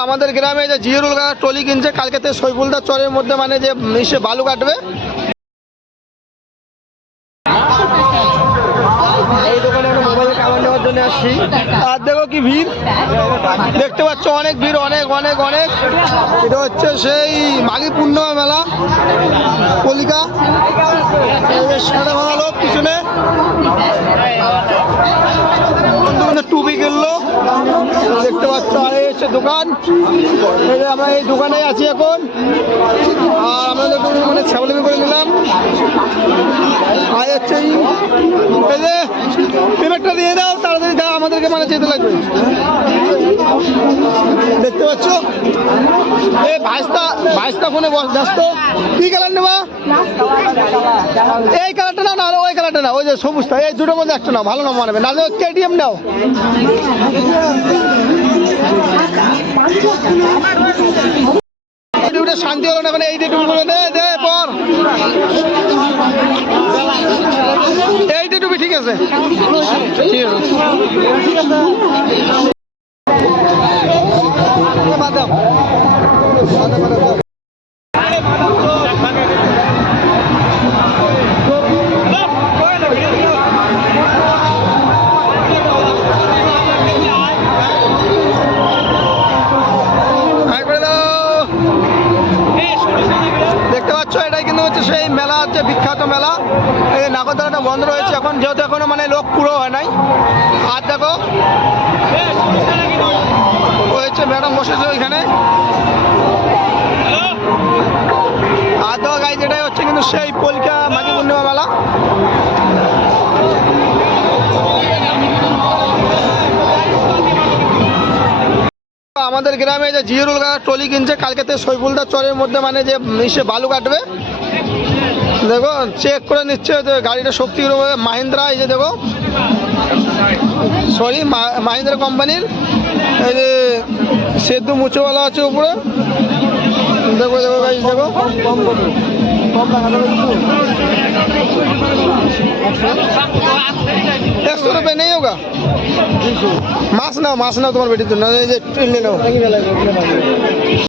আমাদের গ্রামে যে জিয়রুল কাকা ট্রলি কিনছে, কালকে থেকে সৈফুলদার চরের মধ্যে মানে যে মিশে বালু কাটবে। এই দোকানে আমরা মোবাইলের কাভার নেওয়ার জন্য আসছি। আর দেখো কি ভিড় দেখতে পাচ্ছ, অনেক ভিড়, অনেক অনেক অনেক। এটা হচ্ছে সেই মাঘী পূর্ণিমা মেলা কলিকা। সাদা ভাঙা লোক পিছনে টুপি কিনলো দেখতে পাচ্ছ। আর এই হচ্ছে দোকান, আমরা এই দোকানে আছি এখন। আর আমরা মানে ছাগলামি করে নিলাম। আর হচ্ছে এই যে পেমেন্টটা দিয়ে দাও তাড়াতাড়ি, আমাদেরকে মানে যেতে লাগবে। দেখতে পাচ্ছ এই ভাইস্তা ফোনে ব্যস্ত। কি কালার নেবা? এই কালারটা নাও, না ওই কালারটা নাও, ওই যে সবুজটা। এই দুটোর মধ্যে একটা নাও, ভালো নাম মানবে, না কেটিএম নাও। শান্তি হলো না, মানে এই ডেটুবি বলে দে পর। এই ডেটুবি ঠিক আছে, ঠিক আছে। বাদাম দেখতে পাচ্ছ, এটাই কিন্তু হচ্ছে সেই মেলা, হচ্ছে বিখ্যাত মেলা। এই নাগরদোলাটা বন্ধ রয়েছে এখন, যেহেতু এখনো মানে লোক পুরো হয় নাই। আর দেখো হচ্ছে ম্যাডাম বসেছে ওইখানে। আর দেখো গাইজ, এটাই হচ্ছে কিন্তু সেই কলিকা মাঘী পূর্ণিমা মেলা। আমাদের গ্রামে যে জিয়রুল কাকা ট্রলি কিনছে, কালকে থেকে সৈফুলদার চরের মধ্যে মানে যে মিশে বালু কাটবে। দেখো চেক করে নিচ্ছে গাড়িটা শক্তি মাহিন্দ্রা। এই যে দেখো, সরি মাহিন্দ্রা কোম্পানির। এই যে সেদ্ধু মুচোওয়ালা আছে উপরে। দেখো দেখো গাড়ি দেখো, 100 रुपये नहीं होगा। मास नाओ, मास नाओ, तुम्हारे बेटी तो ना, ये नाओ।